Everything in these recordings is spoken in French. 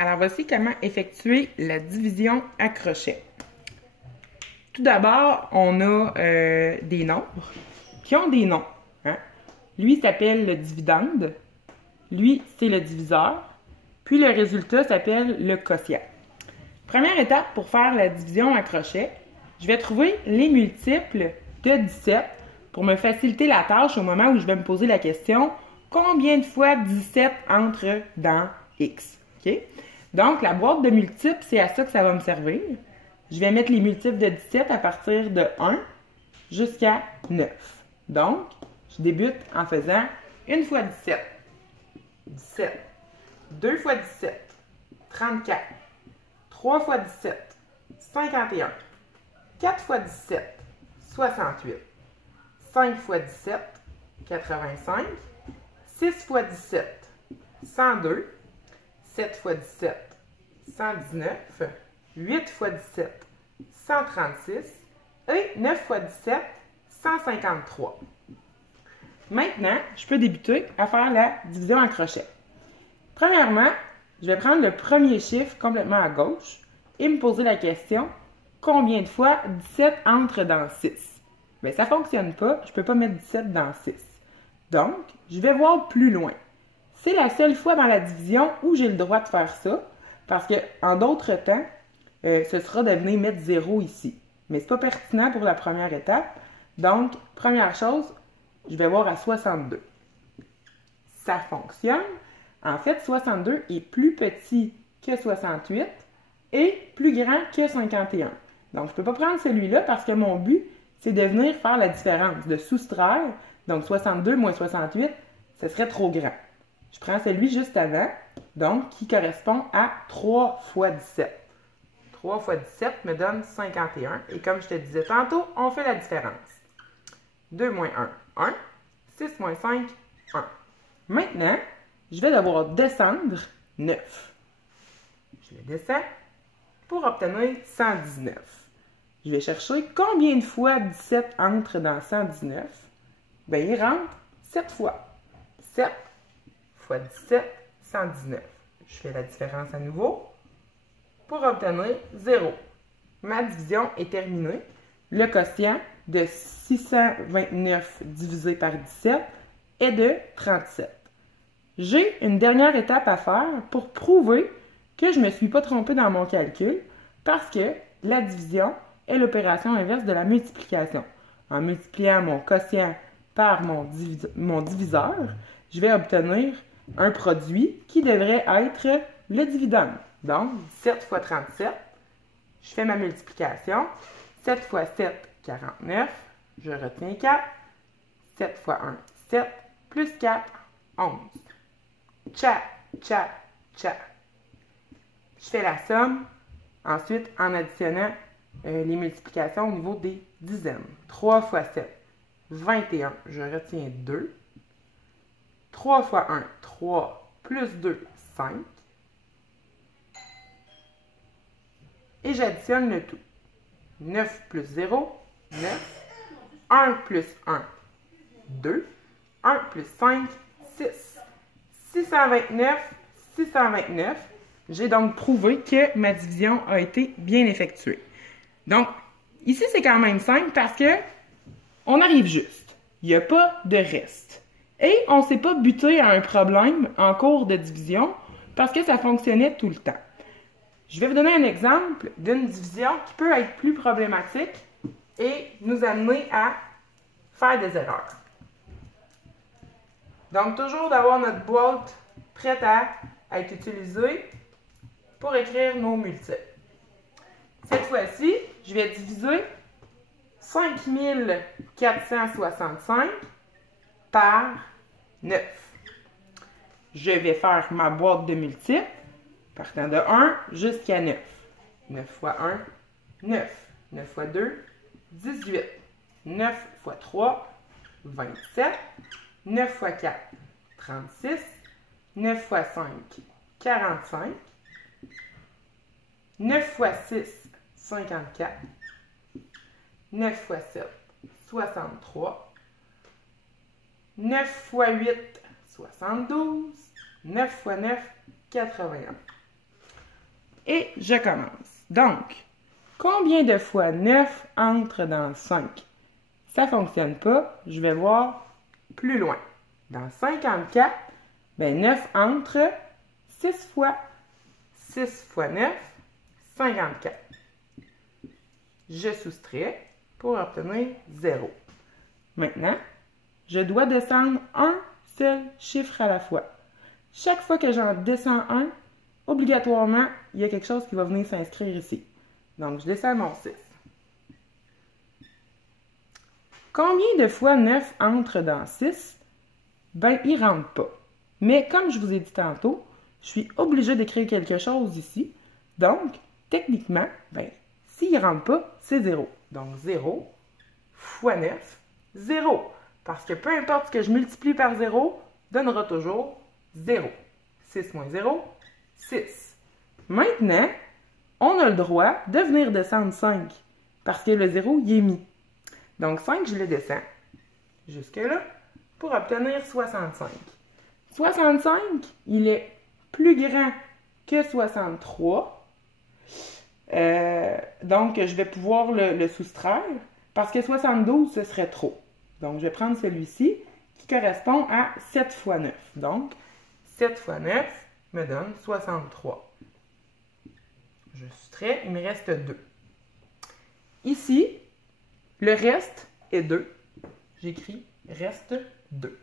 Alors voici comment effectuer la division à crochet. Tout d'abord, on a des nombres qui ont des noms. Hein? Lui s'appelle le dividende, lui c'est le diviseur, puis le résultat s'appelle le quotient. Première étape pour faire la division à crochet, je vais trouver les multiples de 17 pour me faciliter la tâche au moment où je vais me poser la question combien de fois 17 entre dans X. Okay? Donc, la boîte de multiples, c'est à ça que ça va me servir. Je vais mettre les multiples de 17 à partir de 1 jusqu'à 9. Donc, je débute en faisant 1 fois 17, 17, 2 fois 17, 34, 3 fois 17, 51, 4 fois 17, 68, 5 fois 17, 85, 6 fois 17, 102, 7 fois 17, 119, 8 fois 17, 136 et 9 fois 17, 153. Maintenant, je peux débuter à faire la division en crochet. Premièrement, je vais prendre le premier chiffre complètement à gauche et me poser la question combien de fois 17 entre dans 6? Bien, ça ne fonctionne pas, je ne peux pas mettre 17 dans 6. Donc, je vais voir plus loin. C'est la seule fois dans la division où j'ai le droit de faire ça, parce qu'en d'autres temps, ce sera de venir mettre 0 ici. Mais ce n'est pas pertinent pour la première étape. Donc, première chose, je vais voir à 62. Ça fonctionne. En fait, 62 est plus petit que 68 et plus grand que 51. Donc, je ne peux pas prendre celui-là parce que mon but, c'est de venir faire la différence, de soustraire. Donc, 62 moins 68, ce serait trop grand. Je prends celui juste avant, donc qui correspond à 3 fois 17. 3 fois 17 me donne 51. Et comme je te disais tantôt, on fait la différence. 2 moins 1, 1. 6 moins 5, 1. Maintenant, je vais devoir descendre 9. Je le descends pour obtenir 119. Je vais chercher combien de fois 17 entre dans 119. Bien, il rentre 7 fois. 7 fois 17, 119. Je fais la différence à nouveau pour obtenir 0. Ma division est terminée. Le quotient de 629 divisé par 17 est de 37. J'ai une dernière étape à faire pour prouver que je ne me suis pas trompée dans mon calcul parce que la division est l'opération inverse de la multiplication. En multipliant mon quotient par mon diviseur, je vais obtenir un produit qui devrait être le dividende. Donc, 7 fois 37, je fais ma multiplication. 7 fois 7, 49. Je retiens 4. 7 fois 1, 7. Plus 4, 11. Tcha, tcha, tcha. Je fais la somme. Ensuite, en additionnant les multiplications au niveau des dizaines. 3 fois 7, 21. Je retiens 2. 3 fois 1, 3. Plus 2, 5. Et j'additionne le tout. 9 plus 0, 9. 1 plus 1, 2. 1 plus 5, 6. 629, 629. J'ai donc prouvé que ma division a été bien effectuée. Donc, ici, c'est quand même simple parce que on arrive juste. Il n'y a pas de reste. Et on ne s'est pas buté à un problème en cours de division parce que ça fonctionnait tout le temps. Je vais vous donner un exemple d'une division qui peut être plus problématique et nous amener à faire des erreurs. Donc, toujours d'avoir notre boîte prête à être utilisée pour écrire nos multiples. Cette fois-ci, je vais diviser 5465 par 9. Je vais faire ma boîte de multiples partant de 1 jusqu'à 9. 9 fois 1, 9. 9 fois 2, 18. 9 fois 3, 27. 9 fois 4, 36. 9 fois 5, 45. 9 fois 6, 54. 9 fois 7, 63. 9 fois 8, 72. 9 fois 9, 81. Et je commence. Donc, combien de fois 9 entre dans 5? Ça ne fonctionne pas. Je vais voir plus loin. Dans 54, ben 9 entre 6 fois. 6 fois 9, 54. Je soustrais pour obtenir 0. Maintenant, je dois descendre un seul chiffre à la fois. Chaque fois que j'en descends un, obligatoirement, il y a quelque chose qui va venir s'inscrire ici. Donc, je descends mon 6. Combien de fois 9 entre dans 6? Ben, il ne rentre pas. Mais comme je vous ai dit tantôt, je suis obligée d'écrire quelque chose ici. Donc, techniquement, ben, s'il ne rentre pas, c'est 0. Donc, 0 fois 9, 0. Parce que peu importe ce que je multiplie par 0, donnera toujours 0. 6 moins 0, 6. Maintenant, on a le droit de venir descendre 5. Parce que le 0, il est mis. Donc, 5, je le descends jusque-là pour obtenir 65. 65, il est plus grand que 63. Donc, je vais pouvoir le soustraire parce que 72, ce serait trop. Donc, je vais prendre celui-ci qui correspond à 7 fois 9. Donc, 7 fois 9 me donne 63. Je soustrais, il me reste 2. Ici, le reste est 2. J'écris reste 2.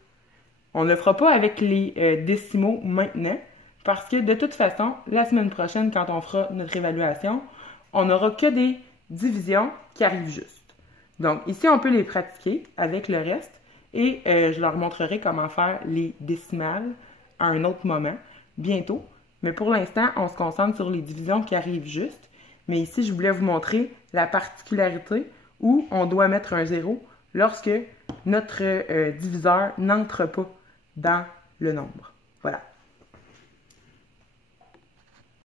On ne le fera pas avec les décimaux maintenant parce que de toute façon, la semaine prochaine, quand on fera notre évaluation, on n'aura que des divisions qui arrivent juste. Donc ici, on peut les pratiquer avec le reste et je leur montrerai comment faire les décimales à un autre moment, bientôt. Mais pour l'instant, on se concentre sur les divisions qui arrivent juste. Mais ici, je voulais vous montrer la particularité où on doit mettre un 0 lorsque notre diviseur n'entre pas dans le nombre. Voilà.